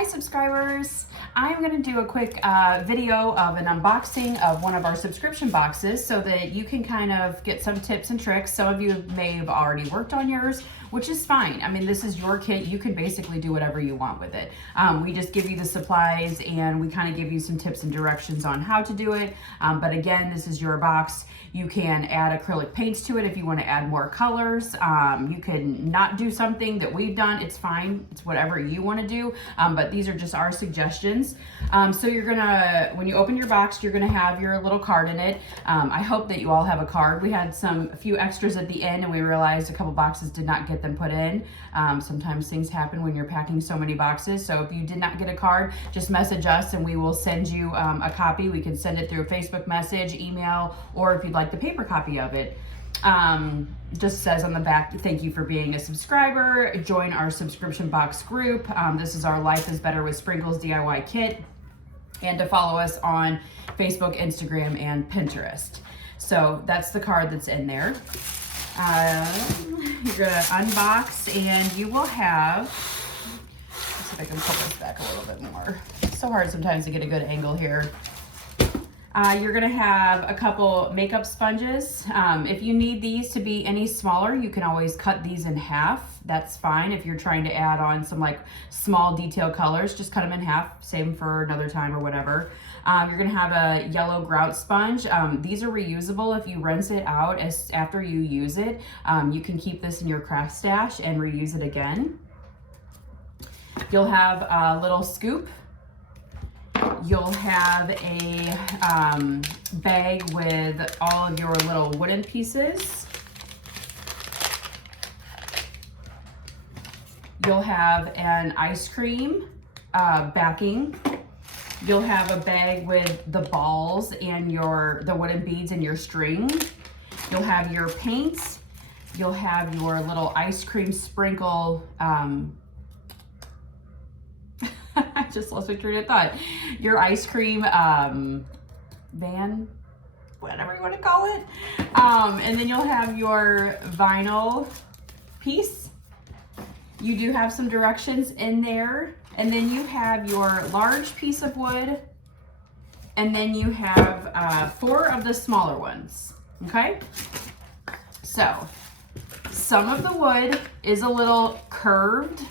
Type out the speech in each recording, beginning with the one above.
Hi subscribers! I'm going to do a quick video of an unboxing of one of our subscription boxes so that you can kind of get some tips and tricks. Some of you may have already worked on yours, which is fine. I mean, this is your kit. You can basically do whatever you want with it. We just give you the supplies and we kind of give you some tips and directions on how to do it. But again, this is your box. You can add acrylic paints to it if you want to add more colors. You can not do something that we've done. It's fine. It's whatever you want to do. But these are just our suggestions. So you're gonna, when you open your box, you're gonna have your little card in it. I hope that you all have a card. We had a few extras at the end and we realized a couple boxes did not get them put in. Sometimes things happen when you're packing so many boxes. So if you did not get a card, just message us and we will send you a copy. We can send it through a Facebook message, email, or if you'd like the paper copy of it. Just says on the back, thank you for being a subscriber. Join our subscription box group. This is our Life is Better with Sprinkles DIY kit. And to follow us on Facebook, Instagram, and Pinterest. So that's the card that's in there. You're gonna unbox and you will have, let's see if I can pull this back a little bit more. It's so hard sometimes to get a good angle here. You're gonna have a couple makeup sponges. If you need these to be any smaller, you can always cut these in half. That's fine. If you're trying to add on some like small detail colors, just cut them in half, save them for another time or whatever. You're gonna have a yellow grout sponge. These are reusable. If you rinse it out after you use it, you can keep this in your craft stash and reuse it again. You'll have a little scoop. You'll have a bag with all of your little wooden pieces. You'll have an ice cream backing. You'll have a bag with the balls and the wooden beads and your string. You'll have your paints. You'll have your little ice cream sprinkle I just lost my train of thought. Your ice cream van, whatever you want to call it. And then you'll have your vinyl piece. You do have some directions in there. And then you have your large piece of wood. And then you have 4 of the smaller ones. Okay? So, some of the wood is a little curved.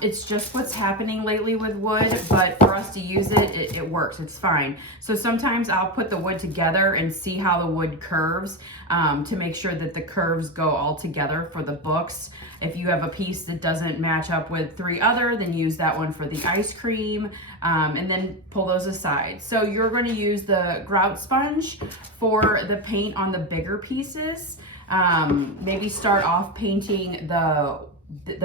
It's just what's happening lately with wood, but for us to use it, it works, it's fine. So sometimes I'll put the wood together and see how the wood curves to make sure that the curves go all together for the books. If you have a piece that doesn't match up with 3 other, then use that one for the ice cream, and then pull those aside. So you're going to use the Grout Sponge for the paint on the bigger pieces. Maybe start off painting the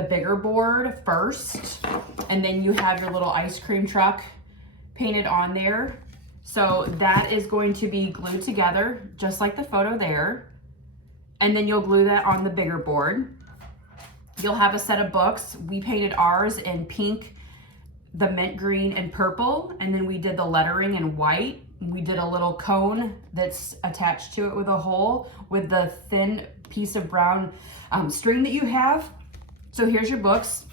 bigger board first, and then you have your little ice cream truck painted on there. So that is going to be glued together just like the photo there, and then you'll glue that on the bigger board. You'll have a set of books. We painted ours in pink, the mint green, and purple, and then we did the lettering in white. We did a little cone that's attached to it with a hole with the thin piece of brown string that you have. So here's your books.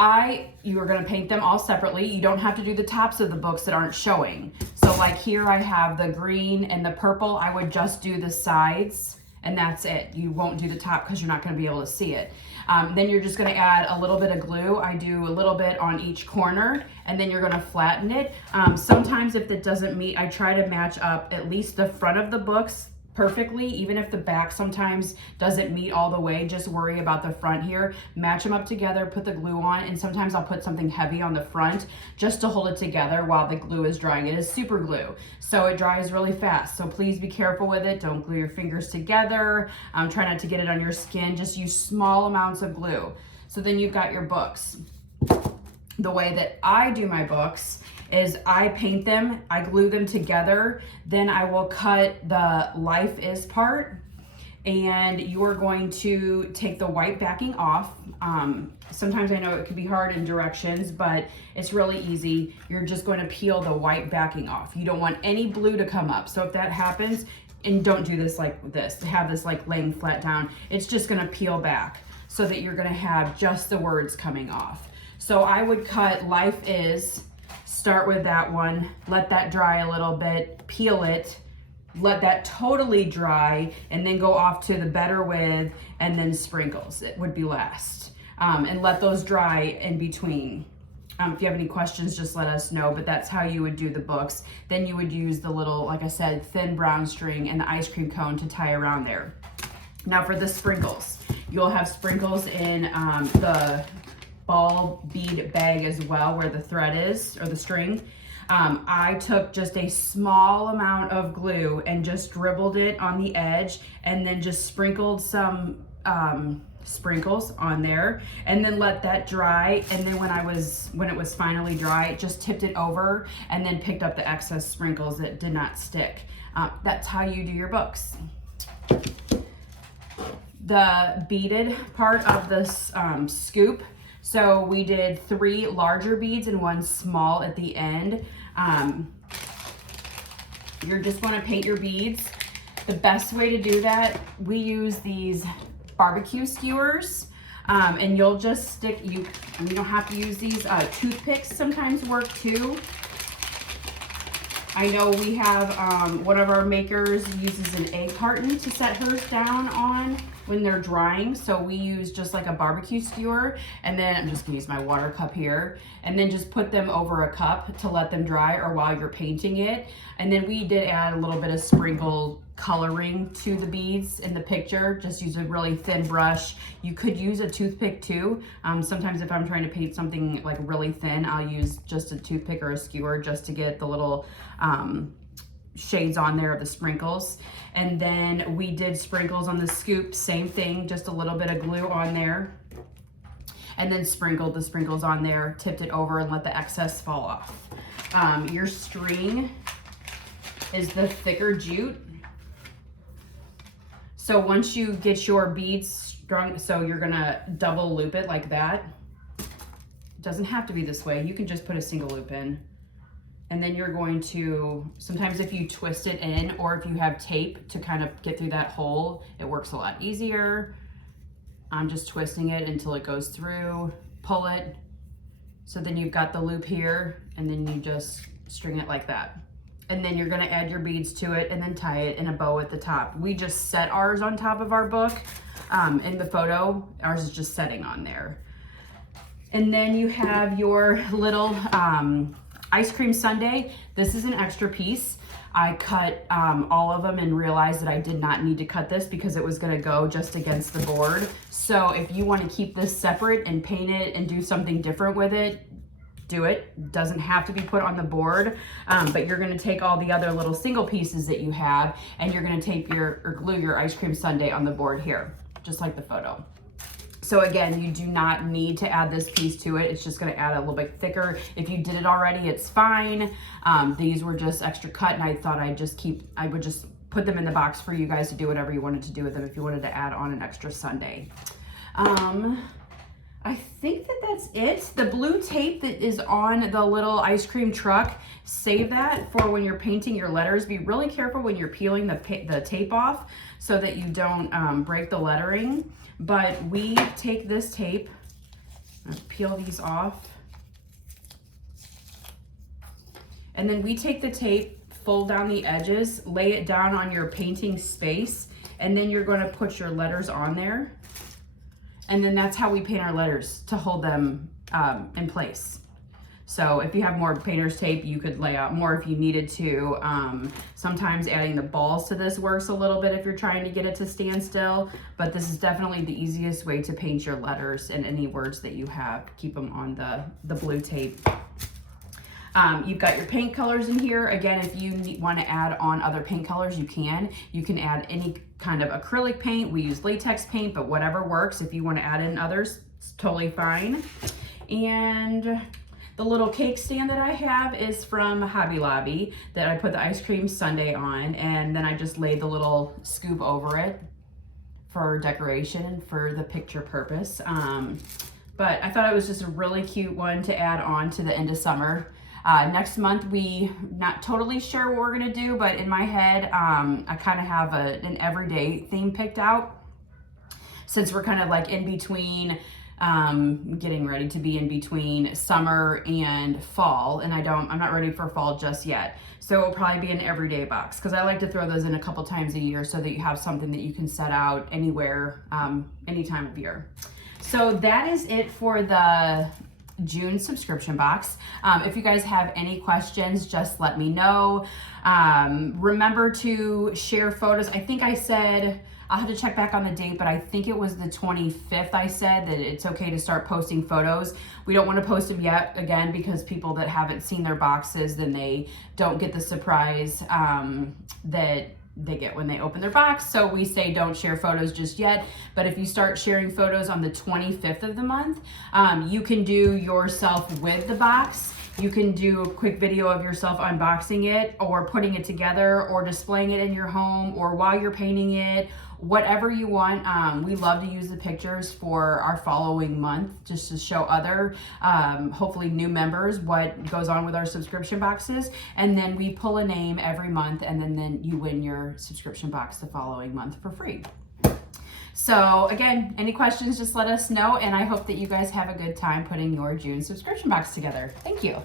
You are gonna paint them all separately. You don't have to do the tops of the books that aren't showing. So like here I have the green and the purple. I would just do the sides and that's it. You won't do the top because you're not gonna be able to see it. Then you're just gonna add a little bit of glue. I do a little bit on each corner and then you're gonna flatten it. Sometimes if it doesn't meet, I try to match up at least the front of the books perfectly. Even if the back sometimes doesn't meet all the way, just worry about the front here. Match them up together, put the glue on, and sometimes I'll put something heavy on the front just to hold it together while the glue is drying. It is super glue, so it dries really fast. So please be careful with it. Don't glue your fingers together. Try not to get it on your skin. Just use small amounts of glue. So then you've got your books. The way that I do my books is I paint them, I glue them together, then I will cut the Life Is part, and you're going to take the white backing off. Sometimes I know it can be hard in directions, but it's really easy. You're just going to peel the white backing off. You don't want any blue to come up. So if that happens, and don't do this like this, have this like laying flat down, it's just gonna peel back so that you're gonna have just the words coming off. So I would cut Life Is, start with that one, let that dry a little bit, peel it, let that totally dry, and then go off to the Better With, and then Sprinkles, it would be last. And let those dry in between. If you have any questions, just let us know, but that's how you would do the books. Then you would use the little, like I said, thin brown string and the ice cream cone to tie around there. Now for the sprinkles, you'll have sprinkles in the ball bead bag as well, where the thread is, or the string. I took just a small amount of glue and just dribbled it on the edge, and then just sprinkled some sprinkles on there, and then let that dry. And then when it was finally dry, just tipped it over and then picked up the excess sprinkles that did not stick. That's how you do your books. The beaded part of this scoop, so we did 3 larger beads and 1 small at the end. You're just want to paint your beads. The best way to do that, we use these barbecue skewers, and you'll just stick, you don't have to use these. Toothpicks sometimes work too. I know we have one of our makers uses an egg carton to set hers down on when they're drying, so we use just like a barbecue skewer, and then I'm just gonna use my water cup here, and then just put them over a cup to let them dry, or while you're painting it. And then we did add a little bit of sprinkle coloring to the beads in the picture. Just use a really thin brush. You could use a toothpick too. Sometimes if I'm trying to paint something like really thin, I'll use just a toothpick or a skewer just to get the little shades on there of the sprinkles. And then we did sprinkles on the scoop, same thing, just a little bit of glue on there, and then sprinkled the sprinkles on there, tipped it over, and let the excess fall off. Your string is the thicker jute. So once you get your beads strung, so you're gonna double loop it like that. It doesn't have to be this way. You can just put a single loop in. And then you're going to, sometimes if you twist it in, or if you have tape to kind of get through that hole, it works a lot easier. I'm just twisting it until it goes through, pull it. So then you've got the loop here, and then you just string it like that. And then you're gonna add your beads to it and then tie it in a bow at the top. We just set ours on top of our book. In the photo, ours is just setting on there. And then you have your little ice cream sundae. This is an extra piece. I cut all of them and realized that I did not need to cut this because it was gonna go just against the board. So if you wanna keep this separate and paint it and do something different with it, do it. It doesn't have to be put on the board, but you're gonna take all the other little single pieces that you have, and you're gonna tape or glue your ice cream sundae on the board here, just like the photo. So again, you do not need to add this piece to it. It's just gonna add a little bit thicker. If you did it already, it's fine. These were just extra cut, and I thought I would just put them in the box for you guys to do whatever you wanted to do with them if you wanted to add on an extra sundae. I think that's it. The blue tape that is on the little ice cream truck, save that for when you're painting your letters. Be really careful when you're peeling the tape off so that you don't break the lettering. But we take this tape, peel these off, and then we take the tape, fold down the edges, lay it down on your painting space, and then you're going to put your letters on there. And then that's how we paint our letters, to hold them in place. So if you have more painter's tape, you could lay out more if you needed to. Sometimes adding the balls to this works a little bit if you're trying to get it to stand still, but this is definitely the easiest way to paint your letters and any words that you have. Keep them on the blue tape. You've got your paint colors in here. Again, if you want to add on other paint colors, you can. You can add any kind of acrylic paint. We use latex paint, but whatever works. If you want to add in others, it's totally fine. And the little cake stand that I have is from Hobby Lobby that I put the ice cream sundae on, and then I just laid the little scoop over it for decoration and for the picture purpose. But I thought it was just a really cute one to add on to the end of summer. Next month, not totally sure what we're gonna do, but in my head, I kind of have an everyday theme picked out. Since we're kind of like in between getting ready to be in between summer and fall, and I'm not ready for fall just yet. So it'll probably be an everyday box because I like to throw those in a couple times a year so that you have something that you can set out anywhere, any time of year. So that is it for the June subscription box. If you guys have any questions, just let me know. Remember to share photos. I think I said, I'll have to check back on the date, but I think it was the 25th I said that it's okay to start posting photos. We don't want to post them yet, again, because people that haven't seen their boxes, then they don't get the surprise that they get when they open their box. So we say don't share photos just yet, but if you start sharing photos on the 25th of the month, you can do yourself with the box. You can do a quick video of yourself unboxing it or putting it together or displaying it in your home or while you're painting it, whatever you want. We love to use the pictures for our following month just to show other, hopefully new members, what goes on with our subscription boxes. And then we pull a name every month, and then you win your subscription box the following month for free. So again, any questions, just let us know. And I hope that you guys have a good time putting your June subscription box together. Thank you.